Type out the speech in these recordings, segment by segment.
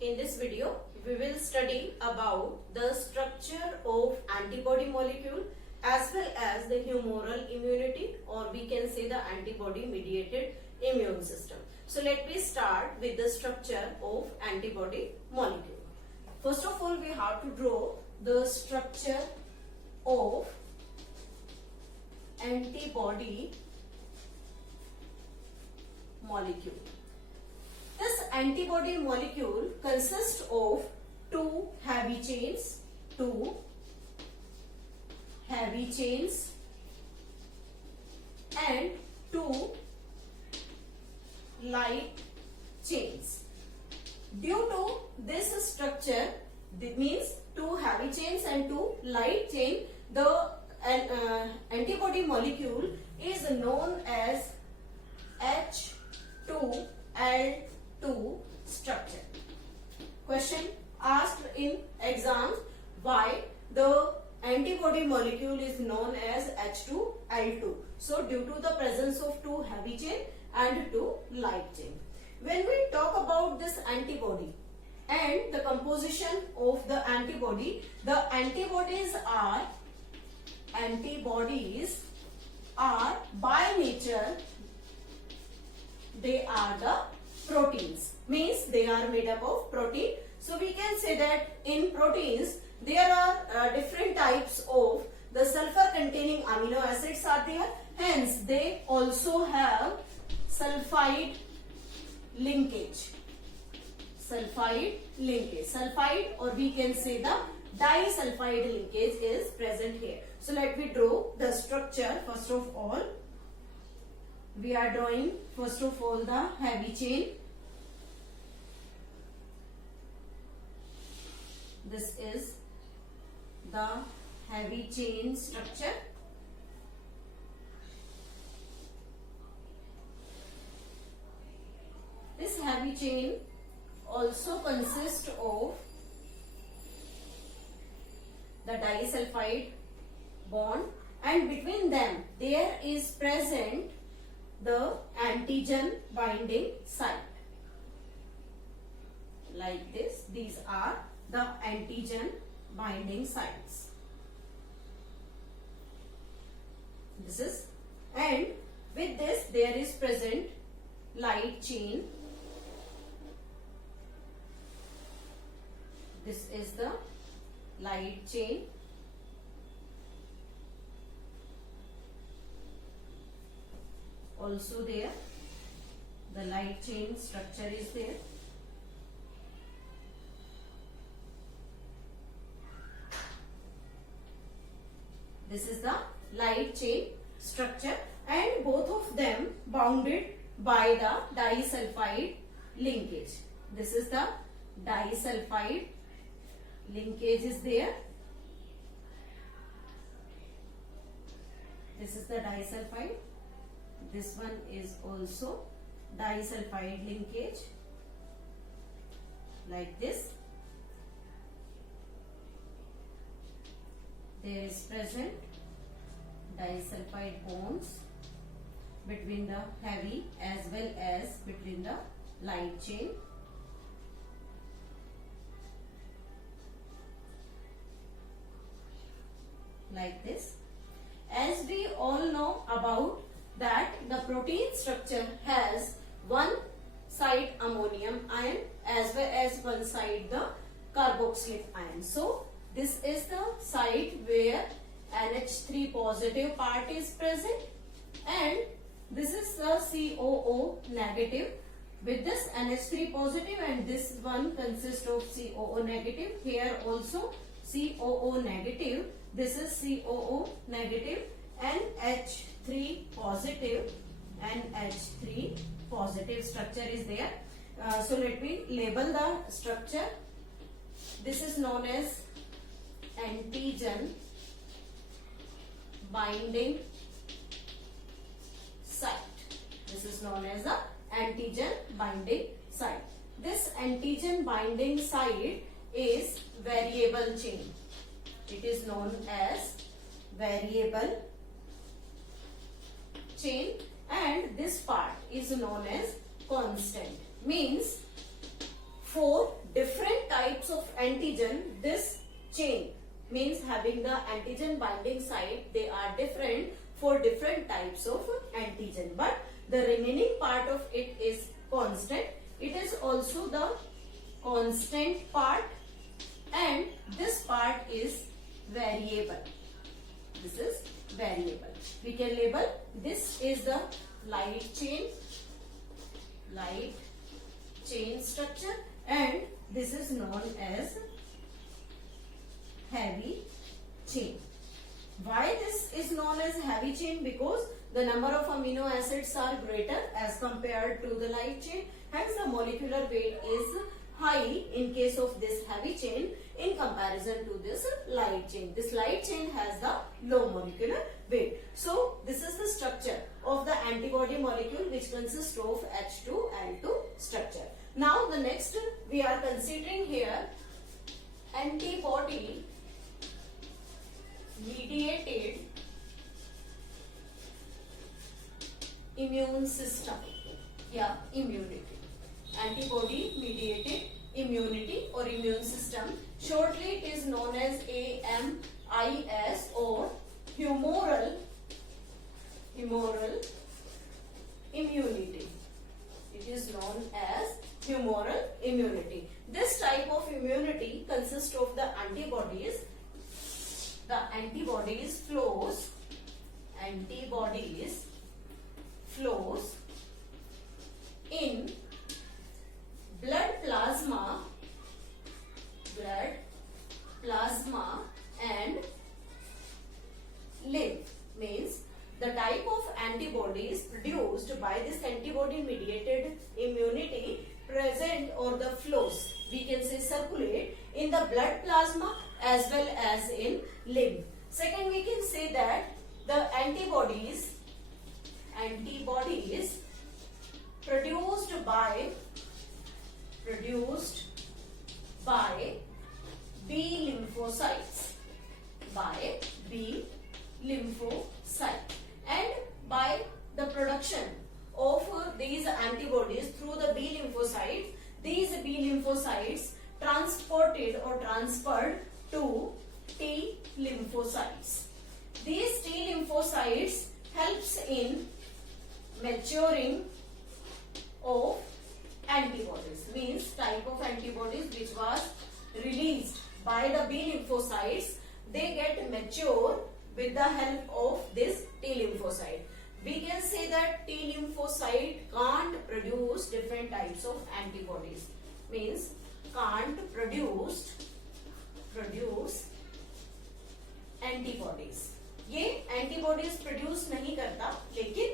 In this video, we will study about the structure of antibody molecule as well as the humoral immunity, or we can say the antibody mediated immune system. So let me start with the structure of antibody molecule. First of all, we have to draw the structure of antibody molecule. This antibody molecule consists of two heavy chains and two light chains. Due to this structure, that means two heavy chains and two light chain, the antibody molecule is known as H2L2 structure. Question asked in exams, why the antibody molecule is known as H2L2. So due to the presence of two heavy chain and two light chain. When we talk about this antibody and the composition of the antibody, the antibodies are by nature, they are the proteins, means they are made up of protein. So we can say that in proteins there are different types of the sulfur containing amino acids are there, hence they also have sulfide linkage, sulfide or we can say the disulfide linkage is present here. So let me draw the structure. First of all, we are drawing the heavy chain. This is the heavy chain structure. This heavy chain also consists of the disulfide bond, and between them there is present the antigen binding site. Like this, these are the antigen binding sites. This is, and with this there is present light chain. This is the light chain. Also there, the light chain structure is there. This is the light chain structure, and both of them bounded by the disulfide linkage. This is the disulfide linkage is there. This is the disulfide. This one is also disulfide linkage, like this. There is present disulfide bonds between the heavy as well as between the light chain. Like this. As we all know about that the protein structure has one side ammonium ion as well as one side the carboxylic ion. So this is the site where NH3 positive part is present, and this is the COO negative. With this NH3 positive, and this one consists of COO negative. Here also COO negative. This is COO negative, and H3 positive, and H3 positive structure is there. So let me label the structure. This is known as antigen binding site. This is known as the antigen binding site. This antigen binding site is variable chain. It is known as variable chain, and this part is known as constant. Means for different types of antigen, this chain means having the antigen binding site, they are different for different types of antigen, but the remaining part of it is constant. It is also the constant part, and this part is variable. This is variable. We can label this is the light chain structure, and this is known as heavy chain. Why this is known as heavy chain? Because the number of amino acids are greater as compared to the light chain, hence the molecular weight is high in case of this heavy chain in comparison to this light chain. This light chain has the low molecular weight. So this is the structure of the antibody molecule, which consists of H2L2 structure. Now the next we are considering here antibody mediated immune system. Immunity. Antibody mediated immunity or immune system. Shortly it is known as AMIS or humoral immunity. It is known as humoral immunity. This type of immunity consists of the antibodies. The antibodies flows in blood plasma and lymph. Means the type of antibodies produced by this antibody mediated immunity present or the flows, we can say circulate in the blood plasma as well as in lymph. Second, we can say that the antibodies produced by B lymphocyte, and by the production of these antibodies through the B lymphocytes, these B lymphocytes transported or transferred to T lymphocytes. These T lymphocytes helps in maturing of antibodies, means type of antibodies which was released by the B lymphocytes, they get mature with the help of this T lymphocyte. We can say that T lymphocyte can't produce different types of antibodies, means can't produce antibodies. ये antibodies produce नहीं करता, लेकिन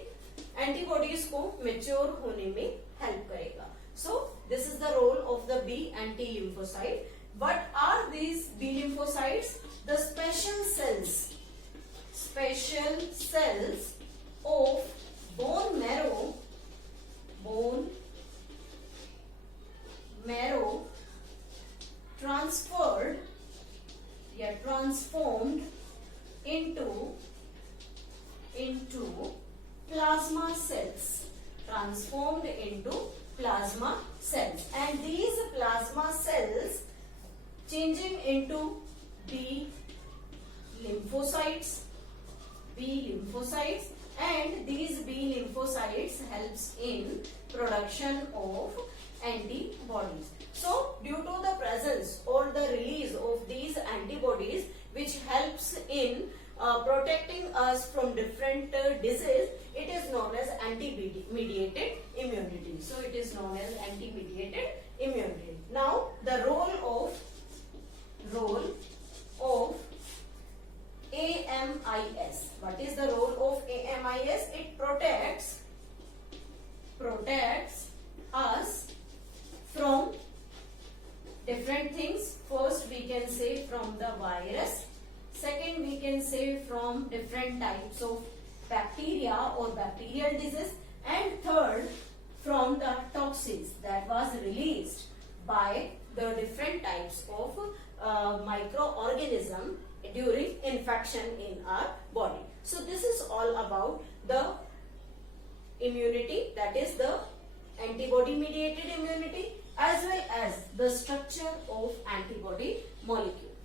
antibodies को mature होने में help करेगा. So this is the role of the B and T lymphocyte. What are these B lymphocytes? The special cells of bone marrow transformed into plasma cells. And these plasma cells changing into B lymphocytes, and these B lymphocytes helps in production of antibodies. So due to the presence or the release of these antibodies, which helps in protecting us from different disease, it is known as anti-mediated immunity. So it is known as anti-mediated immunity. Now the role of AMIS. What is the role of AMIS? It protects us from different things. First, we can say from the virus. Second, we can say from different types of bacteria or bacterial disease. And third, from the toxins that was released by the different types of microorganism during infection in our body. So this is all about the immunity, that is the antibody mediated immunity, as well as the structure of antibody molecule.